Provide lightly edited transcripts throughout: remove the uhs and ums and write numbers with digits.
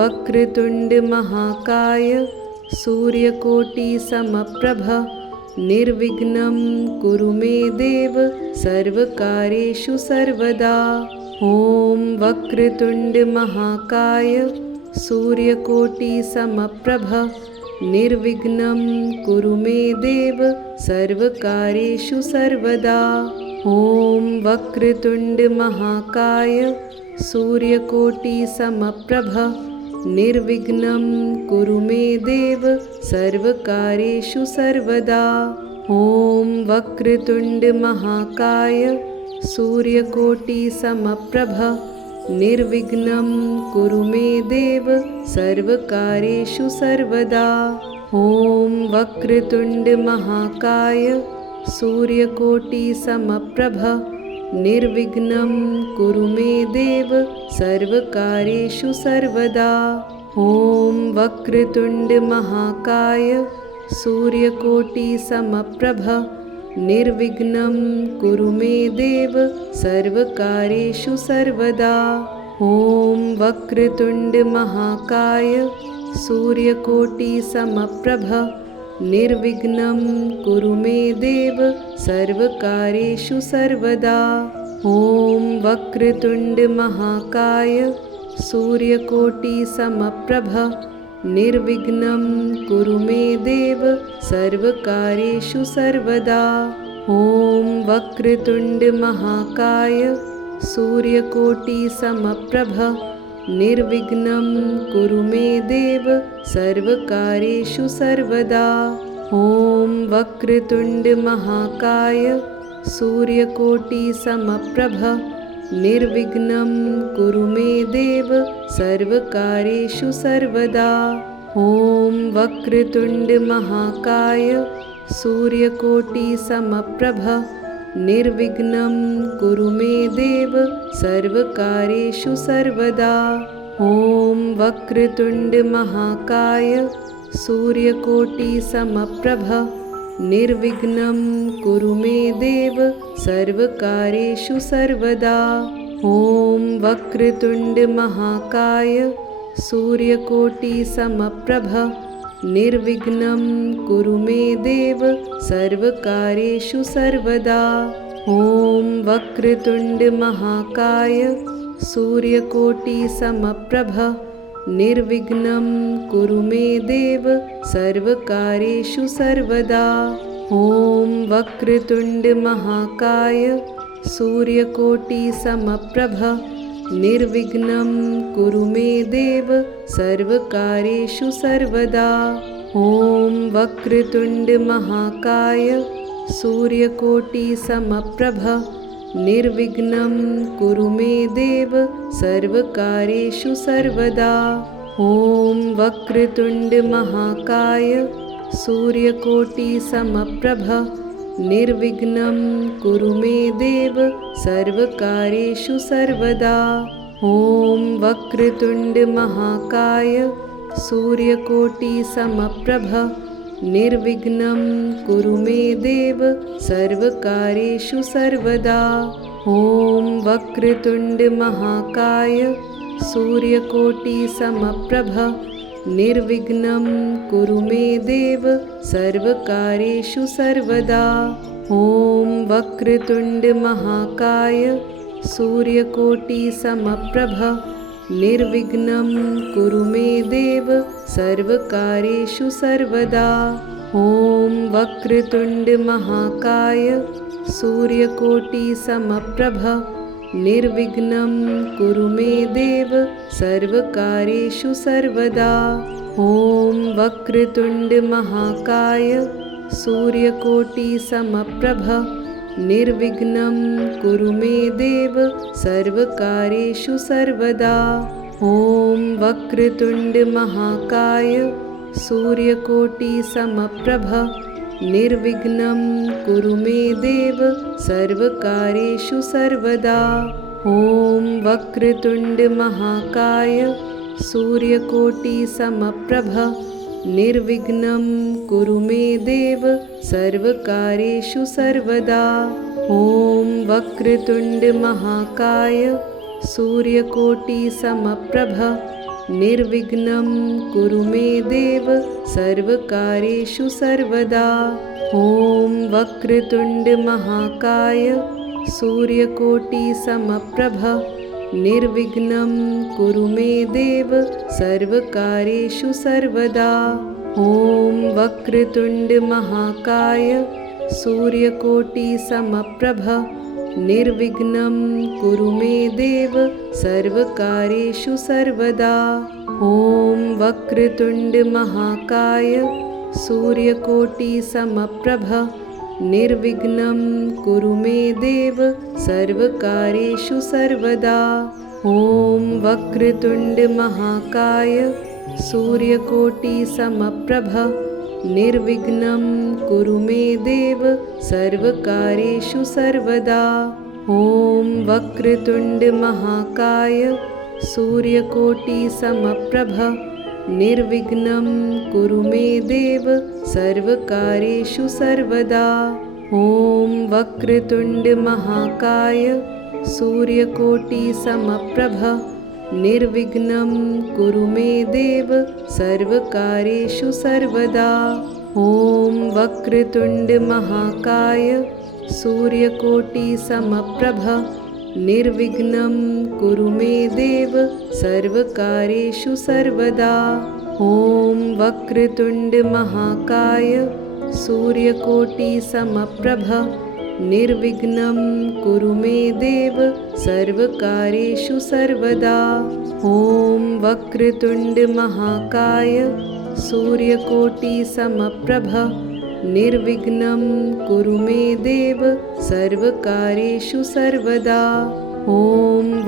वक्रतुंड महाकाय सूर्यकोटिसमप्रभ निर्विघ्नं कुरु मे देव सर्वकार्येषु सर्वदा। ॐ वक्रतुंड महाकाय सूर्यकोटिसमप्रभ निर्विघ्नं कुरु मे देव सर्वकार्येषु सर्वदा। ॐ वक्रतुंड महाकाय सूर्यकोटिसमप्रभ निर्विघ्नं कुरु मे देव सर्वकार्येषु सर्वदा। ॐ वक्रतुंड महाकाय सूर्यकोटिसमप्रभ निर्विघ्नं कुरु मे देव सर्वकार्येषु सर्वदा। ॐ वक्रतुंड महाकाय सूर्यकोटिसमप्रभ निर्विघ्नं कुरु मे देव सर्वकार्येषु सर्वदा। ॐ वक्रतुंड महाकाय सूर्यकोटिसमप्रभ निर्विघ्नं कुरु मे देव सर्वकार्येषु सर्वदा। ॐ वक्रतुंड महाकाय सूर्यकोटिसमप्रभ निर्विघ्नं कुरु मे देव सर्वकार्येषु सर्वदा। ॐ वक्रतुंड महाकाय सूर्यकोटिसमप्रभ निर्विघ्नं कुरु मे देव सर्वकार्येषु सर्वदा। ॐ वक्रतुंड महाकाय सूर्यकोटिसमप्रभ निर्विघ्नं कुरु मे देव सर्वकार्येषु सर्वदा। ॐ वक्रतुंड महाकाय सूर्यकोटिसमप्रभ निर्विघ्नं कुरु मे देव सर्वकार्येषु सर्वदा। ॐ वक्रतुंड महाकाय सूर्यकोटिसमप्रभ निर्विघ्नं कुरु मे देव सर्वकार्येषु सर्वदा। ॐ वक्रतुंड महाकाय सूर्यकोटिसमप्रभ निर्विघ्नं कुरु मे देव सर्वकार्येषु सर्वदा। ॐ वक्रतुंड महाकाय सूर्यकोटिसमप्रभ निर्विघ्नं कुरु मे देव सर्वकार्येषु सर्वदा। ॐ वक्रतुंड महाकाय सूर्यकोटिसमप्रभ निर्विघ्नं कुरु मे देव सर्वकार्येषु सर्वदा। ॐ वक्रतुंड महाकाय सूर्यकोटिसमप्रभ निर्विघ्नं कुरु मे देव सर्वकार्येषु सर्वदा। ॐ वक्रतुंड महाकाय सूर्यकोटिसमप्रभ निर्विघ्नं कुरु मे देव सर्वकार्येषु सर्वदा। ॐ वक्रतुंड महाकाय सूर्यकोटिसमप्रभ निर्विघ्नं कुरु मे देव सर्वकार्येषु सर्वदा। ॐ वक्रतुंड महाकाय सूर्यकोटिसमप्रभ निर्विघ्नं कुरु मे देव सर्वकार्येषु सर्वदा। ॐ वक्रतुंड महाकाय सूर्यकोटिसमप्रभ निर्विघ्नं कुरु मे देव सर्वकार्येषु सर्वदा। ॐ वक्रतुंड महाकाय सूर्यकोटिसमप्रभ निर्विघ्नं कुरु मे देव सर्वकार्येषु सर्वदा। ॐ वक्रतुंड महाकाय सूर्यकोटिसमप्रभ निर्विघ्नं कुरु मे देव सर्वकार्येषु सर्वदा। ॐ वक्रतुंड महाकाय सूर्यकोटिसमप्रभ निर्विघ्नं कुरु मे देव सर्वकार्येषु सर्वदा। ॐ वक्रतुंड महाकाय सूर्यकोटिसमप्रभ निर्विघ्नं कुरु मे देव सर्वकार्येषु सर्वदा। ॐ वक्रतुंड महाकाय सूर्यकोटिसमप्रभ निर्विघ्नं कुरु मे देव सर्वकार्येषु सर्वदा। ॐ वक्रतुंड महाकाय सूर्यकोटिसमप्रभ निर्विघ्नं कुरु मे देव सर्वकार्येषु सर्वदा। ॐ वक्रतुण्डमहाकाय सूर्यकोटिसमप्रभ निर्विघ्नं कुरु मे देव सर्वकार्येषु सर्वदा। ॐ वक्रतुण्डमहाकाय सूर्यकोटिसमप्रभ निर्विघ्नं कुरु मे देव सर्वकार्येषु सर्वदा। ॐ वक्रतुण्डमहाकाय सूर्यकोटिसमप्रभ निर्विघ्नं कुरु मे देव सर्वकार्येषु सर्वदा। ॐ वक्रतुण्डमहाकाय सूर्यकोटिसमप्रभ निर्विघ्नं कुरु मे देव सर्वकार्येषु सर्वदा। ॐ वक्रतुण्डमहाकाय सूर्यकोटिसमप्रभ निर्विघ्नं कुरु मे देव सर्वकार्येषु सर्वदा। ॐ वक्रतुण्डमहाकाय सूर्यकोटिसमप्रभ निर्विघ्नं कुरु मे देव सर्वकार्येषु सर्वदा। ॐ वक्रतुण्डमहाकाय सूर्यकोटिसमप्रभ निर्विघ्नं कुरु मे देव सर्वकार्येषु सर्वदा। ॐ वक्रतुण्डमहाकाय सूर्यकोटिसमप्रभ निर्विघ्नं कुरु मे देव सर्वकार्येषु सर्वदा। ॐ वक्रतुण्डमहाकाय सूर्यकोटिसमप्रभ निर्विघ्नं कुरु मे देव सर्वकार्येषु सर्वदा। ॐ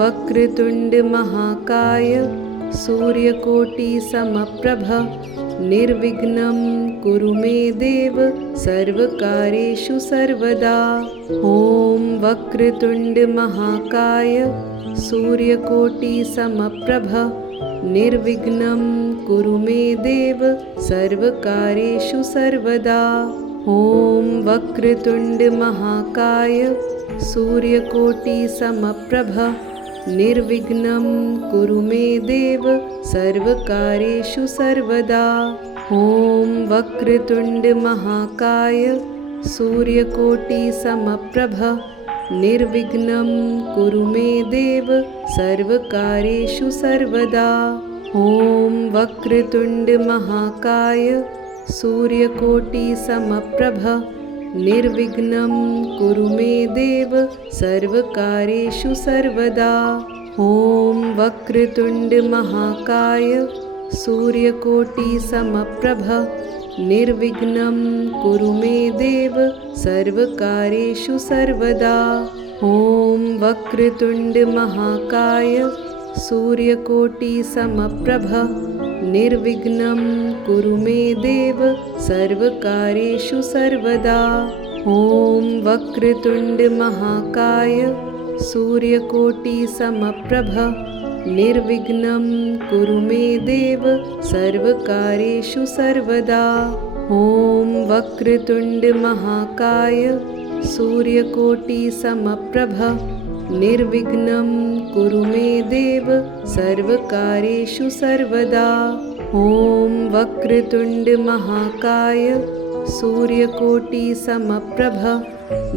वक्रतुण्डमहाकाय सूर्यकोटिसमप्रभ निर्विघ्नं कुरु मे देव सर्वकार्येषु सर्वदा। ॐ वक्रतुण्डमहाकाय सूर्यकोटिसमप्रभ निर्विघ्नं कुरु मे देव सर्वकार्येषु सर्वदा। ॐ वक्रतुण्डमहाकाय सूर्यकोटिसमप्रभ निर्विघ्नं कुरु मे देव सर्वकार्येषु सर्वदा। ॐ वक्रतुण्डमहाकाय सूर्यकोटिसमप्रभ निर्विघ्नं कुरु मे देव सर्वकार्येषु सर्वदा। ॐ वक्रतुण्डमहाकाय सूर्यकोटिसमप्रभ निर्विघ्नं कुरु मे देव सर्वकार्येषु सर्वदा। ॐ वक्रतुण्डमहाकाय सूर्यकोटिसमप्रभ निर्विघ्नं कुरु मे देव सर्वकार्येषु सर्वदा। ॐ वक्रतुण्डमहाकाय सूर्यकोटिसमप्रभ निर्विघ्नं कुरु मे देव सर्वकार्येषु सर्वदा। ॐ वक्रतुण्डमहाकाय सूर्यकोटिसमप्रभ निर्विघ्नं कुरु मे देव सर्वकार्येषु सर्वदा। ॐ वक्रतुण्डमहाकाय सूर्यकोटिसमप्रभ निर्विघ्नं कुरु मे देव सर्वकार्येषु सर्वदा। ॐ वक्रतुण्डमहाकाय सूर्यकोटिसमप्रभ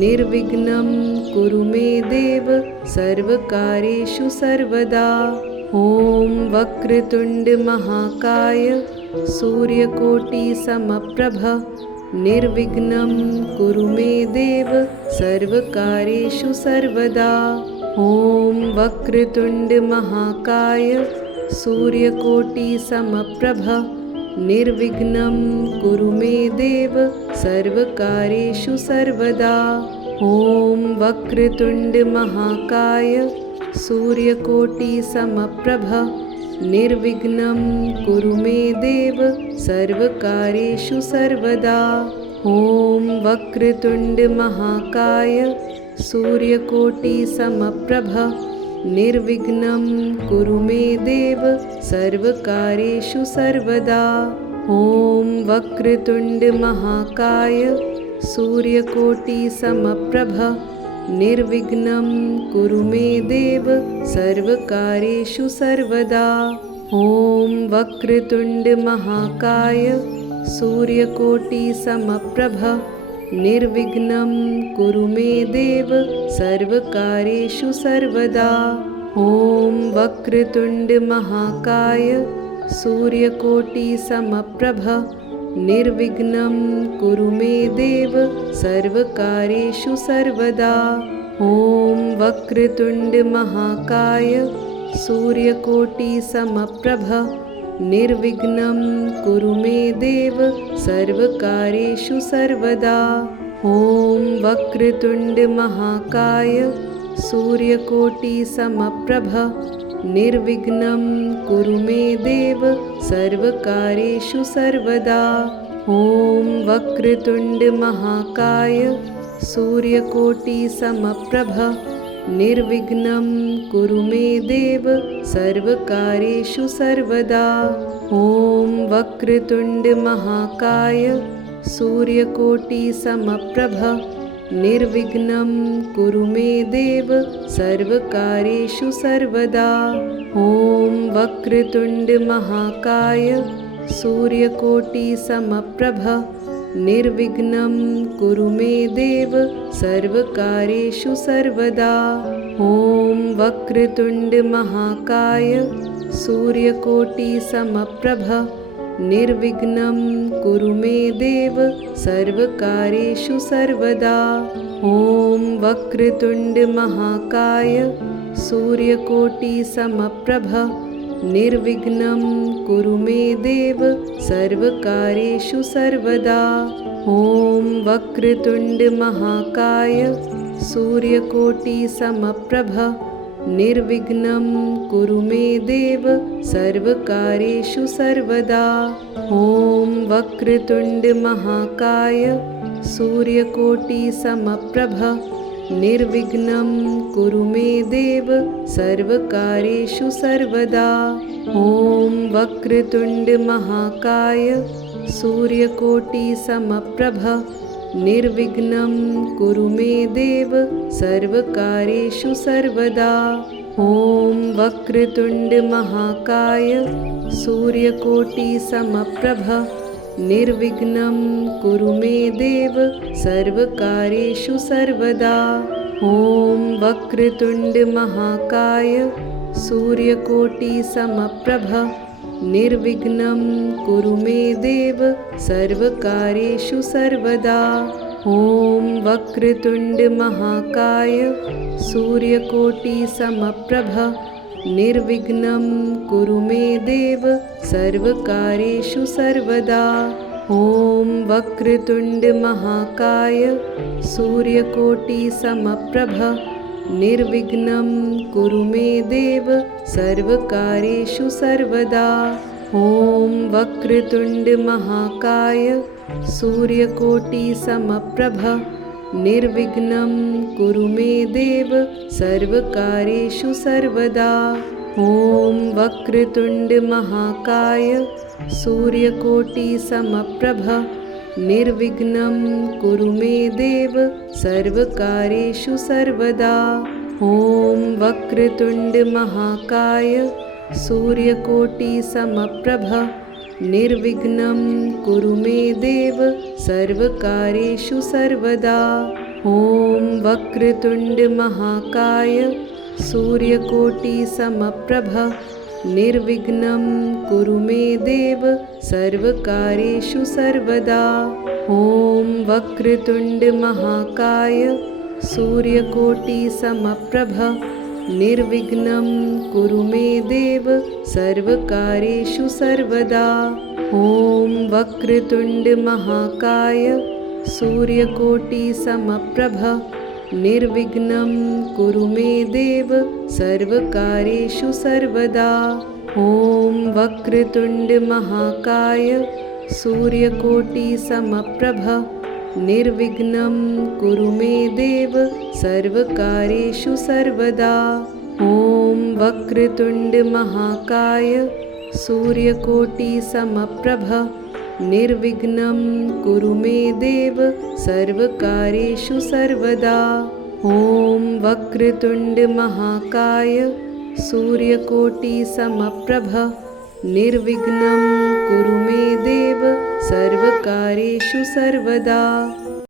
निर्विघ्नं कुरु मे देव सर्वकार्येषु सर्वदा। ॐ वक्रतुण्डमहाकाय सूर्यकोटिसमप्रभ निर्विघ्नं कुरु मे देव सर्वकार्येषु सर्वदा। ॐ वक्रतुण्डमहाकाय सूर्यकोटिसमप्रभ निर्विघ्नं कुरु मे देव सर्वकार्येषु सर्वदा। ॐ वक्रतुण्डमहाकाय सूर्यकोटिसमप्रभ निर्विघ्नं कुरु मे देव सर्वकार्येषु सर्वदा। ॐ वक्रतुण्डमहाकाय सूर्यकोटिसमप्रभ निर्विघ्नं कुरु मे देव सर्वकार्येषु सर्वदा। ॐ वक्रतुण्डमहाकाय सूर्यकोटिसमप्रभ निर्विघ्नं कुरु मे देव सर्वकार्येषु सर्वदा। ॐ वक्रतुण्ड महाकाय सूर्यकोटिसमप्रभ निर्विघ्नं कुरु मे देव सर्वकार्येषु सर्वदा। ॐ वक्रतुण्ड महाकाय सूर्यकोटिसमप्रभ निर्विघ्नं कुरु मे देव सर्वकार्येषु सर्वदा। ॐ वक्रतुण्ड महाकाय सूर्यकोटिसमप्रभ निर्विघ्नं कुरु मे देव सर्वकार्येषु सर्वदा। ॐ वक्रतुण्ड महाकाय सूर्यकोटिसमप्रभ निर्विघ्नं कुरु मे देव सर्वकार्येषु सर्वदा। ॐ वक्रतुण्ड महाकाय सूर्यकोटिसमप्रभ निर्विघ्नं कुरु मे देव सर्वकार्येषु सर्वदा। ॐ वक्रतुण्ड महाकाय सूर्यकोटिसमप्रभ निर्विघ्नं कुरु मे देव सर्वकार्येषु सर्वदा। ॐ वक्रतुण्ड महाकाय सूर्यकोटिसमप्रभ निर्विघ्नं कुरु मे देव सर्वकार्येषु सर्वदा। ॐ वक्रतुण्ड महाकाय सूर्यकोटिसमप्रभ निर्विघ्नं कुरु मे देव सर्वकार्येषु सर्वदा। ॐ वक्रतुण्ड महाकाय सूर्यकोटिसमप्रभ निर्विघ्नं कुरु मे देव सर्वकार्येषु सर्वदा। ॐ वक्रतुण्ड महाकाय सूर्यकोटिसमप्रभ निर्विघ्नं कुरु मे देव सर्वकार्येषु सर्वदा। ॐ वक्रतुण्ड महाकाय सूर्यकोटिसमप्रभ निर्विघ्नं कुरु मे देव सर्वकार्येषु सर्वदा। ॐ वक्रतुण्ड महाकाय सूर्यकोटिसमप्रभ निर्विघ्नं कुरु मे देव सर्वकार्येषु सर्वदा। ॐ वक्रतुण्ड महाकाय सूर्यकोटिसमप्रभ निर्विघ्नं कुरु मे देव सर्वकार्येषु सर्वदा। ॐ वक्रतुण्ड महाकाय सूर्यकोटिसमप्रभ निर्विघ्नं कुरु मे देव सर्वकार्येषु सर्वदा। ॐ वक्रतुण्ड महाकाय सूर्यकोटिसमप्रभ निर्विघ्नं कुरु मे देव सर्वकार्येषु सर्वदा। ॐ वक्रतुण्ड महाकाय सूर्यकोटिसमप्रभ निर्विघ्नं कुरु मे देव सर्वकार्येषु सर्वदा। ॐ वक्रतुण्ड महाकाय सूर्यकोटिसमप्रभ निर्विघ्नं कुरु मे देव सर्वकार्येषु सर्वदा। ॐ वक्रतुण्ड महाकाय सूर्यकोटिसमप्रभ निर्विघ्नं कुरु मे देव सर्वकार्येषु सर्वदा। ॐ वक्रतुण्ड महाकाय सूर्यकोटिसमप्रभ निर्विघ्नं कुरु मे देव सर्वकार्येषु सर्वदा। ॐ वक्रतुण्ड महाकाय सूर्यकोटिसमप्रभ निर्विघ्नं कुरु मे देव सर्वकार्येषु सर्वदा। ॐ वक्रतुण्ड महाकाय सूर्यकोटिसमप्रभ निर्विघ्नं कुरु मे देव सर्वकार्येषु सर्वदा। ॐ वक्रतुण्ड महाकाय सूर्यकोटिसमप्रभ निर्विघ्नं कुरु मे देव सर्वकार्येषु सर्वदा। ॐ वक्रतुण्ड महाकाय सूर्यकोटिसमप्रभ निर्विघ्नं कुरु मे देव सर्वकार्येषु सर्वदा। ॐ वक्रतुण्ड महाकाय सूर्यकोटिसमप्रभ निर्विघ्नं कुरु मे देव सर्वकार्येषु सर्वदा। ॐ वक्रतुण्ड महाकाय सूर्यकोटिसमप्रभ निर्विघ्नं कुरु मे देव सर्वकार्येषु सर्वदा।